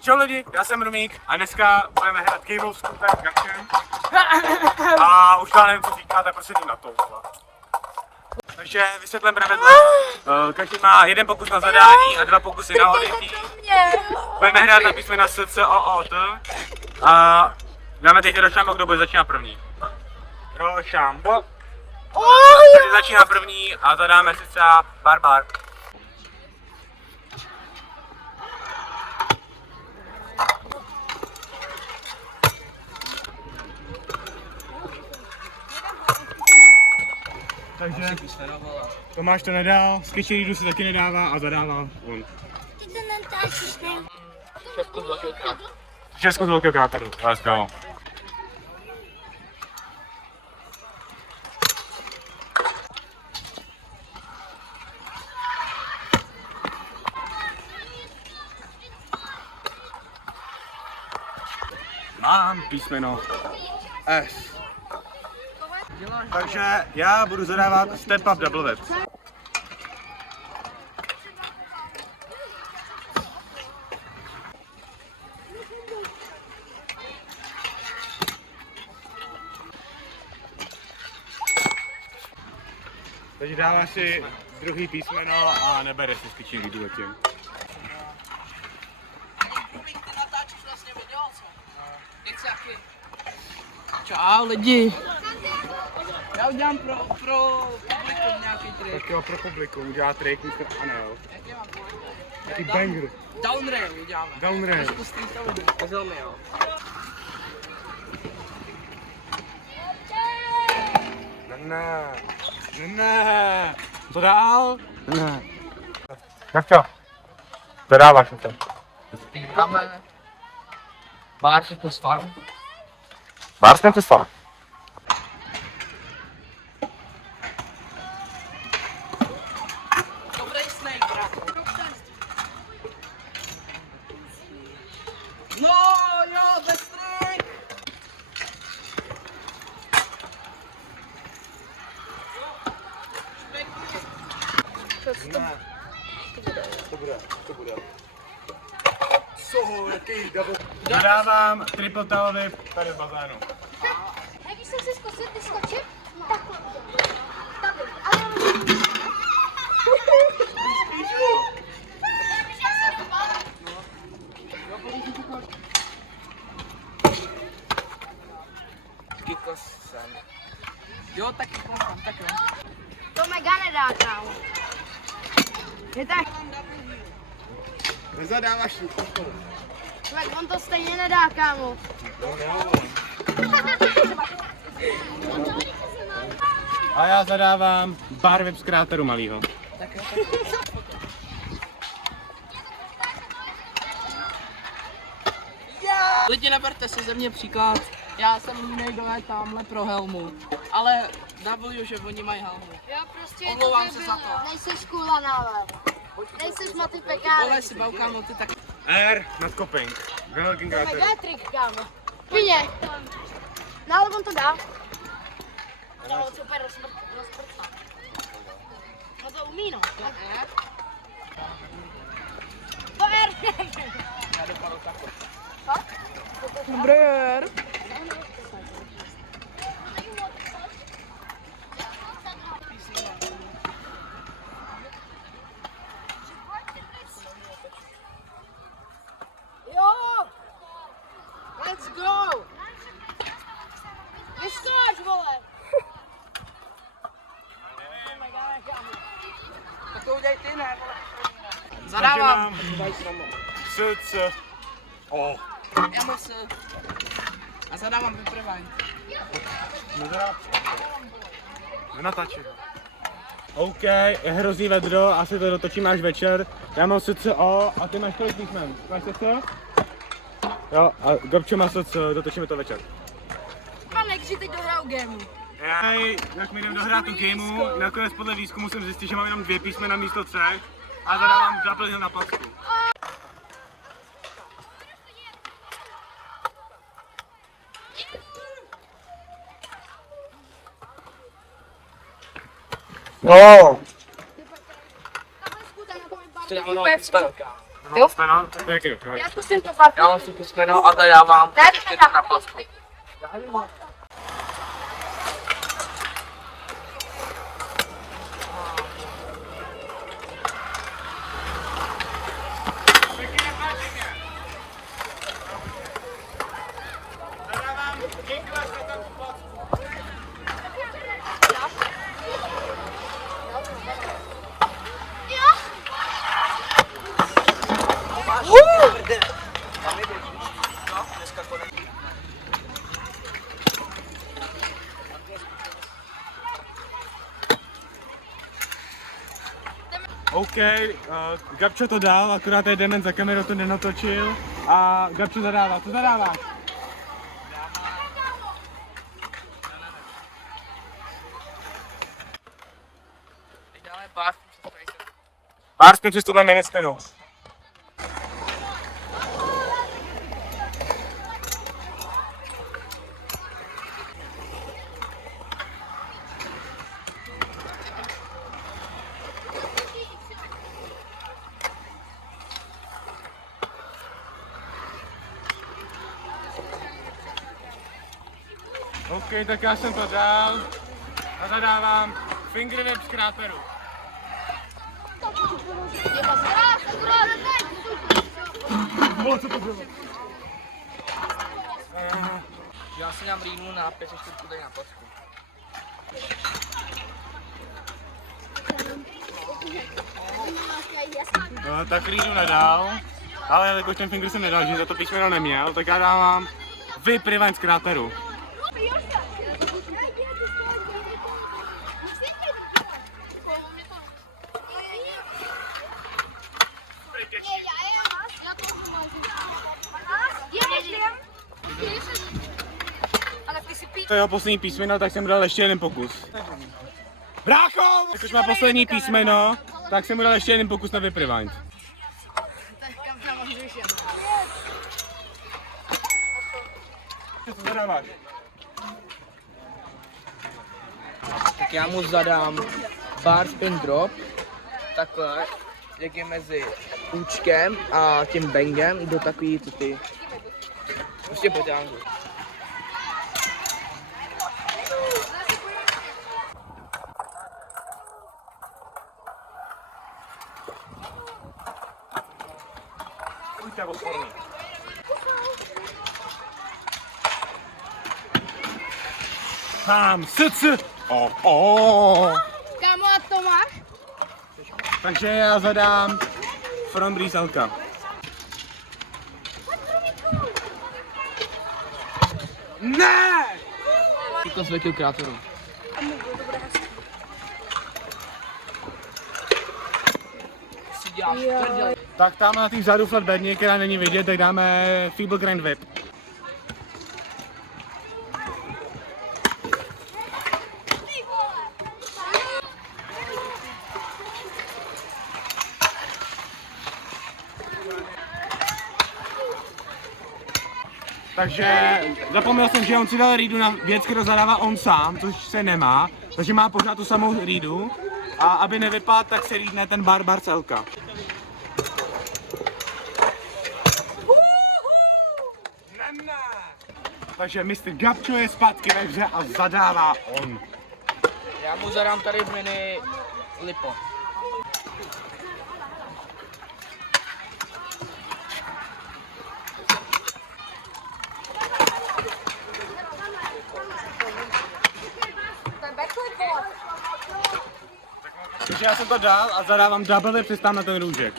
Čau lidi, já jsem Rumík a dneska budeme hrát gameovskou s Gabčem. A už já nevím, co říká, tak prostě jdu na to. Takže vysvětlím pravidla. Každý má jeden pokus na zadání a 2 pokusy na odjetí. Budeme hrát na písmena S, C, O, O, T. A dáme teď Rošambo, kdo bude začínat první. Rošambo. Takže začíná první a zadáme si třeba Barbar. Takže Tomáš to nedal, Sketcherídu se taky nedává a zadává on. Ty to natáčíš, ne? Česko z velkého kráteru, let's go. Mám písmeno S. Takže já budu zadávat Step Up Double Whip. Takže dává si druhý písmeno a nebere si Sketcherídu zatím. Čau lidi. Já udělám pro publikum nějaký trik. Tak jo, pro publikum udělá trik Mr. Anel. Jaký banger. Downrail uděláme. Downrail. Trošku streetový. Pozor mi jo. Ne. Co dál? Ne. Jak to? Co dáváš to? Dáme Bars plus Farm. Bars plus Farm. Dobrý snake, brácho. No jo, bez strik. Ne. To bude. Co, jaký double? Dodávám triple tail whip tady v bazénu. Hej, když jsem si zkusil ty skočit, takhle. Ale... Jo, taky koukám, tak jo. To mega nedá, kámo. Je tak. Nezadáváš Tak on to stejně nedá, kámo. A já zadávám bar whip z kráteru malýho. Tak jo, Lidi, neberte si ze mě příklad. Já jsem nejdole tamhle pro helmu. Ale W, že oni mají helmu. Jo, prostě Omlouvám se za to. Nejseš kůla nálev. Nejseš Maty Pekárek. Vole si bavkámo, ty tak... R nad coping. Velkým kráteru. Mega trik, kámo. Vině. No ale on to dá. No, super, rozprcla. No to umí, no. To R. Dobrý. Jo! Let's go! Vyskoč, vole! Tak to udělej ty, ne? Zadávám. S, O. Já mám se. A zadávám vyprvání. Nenatáčím. OK, je hrozný vedro, asi to dotočíme až večer. Já mám SCO a ty máš kolik písmen? Máš SCO? Jo, a Gabčo má SCO, dotočíme to večer. Pane, když teď dohrál gameu. Hej, jak mi jdem dohrát tu gameu, nakonec podle výzkumu jsem zjistil, že mám jenom 2 písmena místo 3 a zadávám double hill na placku. No. Takhle skutek, jako mi To je ono, Jo? Písmeno, to je kdo? Já zkusím to fakt. Já mám si písmeno a zadávám Daj mi 4 tak. na placku. OK, Gabčo to dal, akorát je dement za kamerou to nenatočil. A Gabčo zadává, co zadáváš? Teď dáme pár. Pár zpět přes tohle ministenu. OK, tak já jsem to dal a zadávám finger whip z kráperu. Co to bylo? Já si dám rýnu na 5 čtvrtku tady na placku. No, tak rýdu nedal, ale jakož ten finger jsem nedal, že za to písmeno neměl, tak já dávám whip rewind z kráperu. To je jeho poslední písmeno, tak jsem mu dal ještě jeden pokus. Brácho! Jakož má poslední písmeno, tak jsem mu dal ještě jeden pokus na whip rewind. Co zadáváš? Tak já mu zadám bar spin drop, takhle, jak je mezi účkem a tím bangem do takový ty prostě poťánku. Pojďte, odporný. Tam, Kámo, a to máš? Takže já zadám front breeze Alka. Ne! To zvětil krátoru. Si děláš prdel. Tak tam na tým vzadu flat bedně, která není vidět, tak dáme feeble grind whip. Takže zapomněl jsem, že on si dal readu na věc, kterou zadává on sám, což se nemá, takže má pořád tu samou readu a aby nevypadl, tak se readne ten bar celka. Takže Mr. Gabčo je zpátky ve hře a zadává on. Já mu zadám tady v mini lipo. Takže já jsem to dal a zadávám double whip, přistám na ten růžek.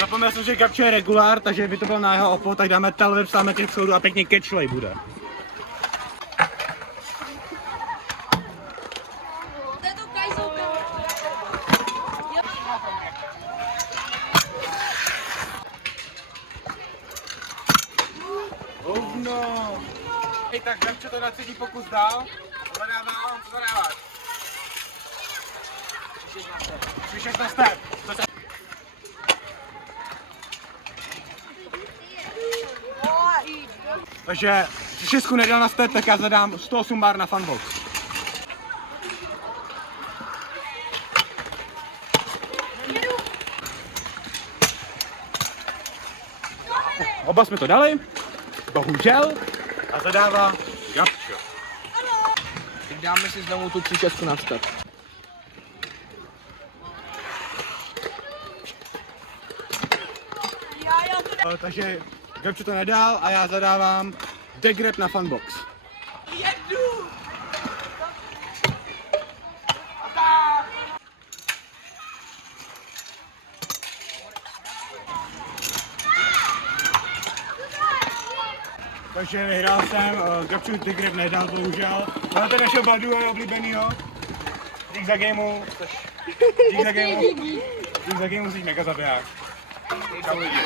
Zapomněl jsem, že Gabčo je regulár, takže by to bylo na jeho opo, tak dáme tail whip, stáme těch soudu a pěkně catchlay bude. Hovno! Hej, tak Gabčo to na třetí pokus dal, zadává on, co zadáváš? 3-6 na step. Takže 6 nedal na step, tak já zadám 108 bar na funbox. Oba jsme to dali, bohužel, a zadává Gabčo. Tak dáme si znovu tu 3-6 na start. Takže Gabčo to nedal a já zadávám degrep na funbox. Takže vyhrál jsem, Gabču degrep nedal, bohužel. Máte našeho Badu je oblíbenýho. Dík za gameu. Dík za gameu. Dík za gameu, jsi mega zabiják. Čau lidi.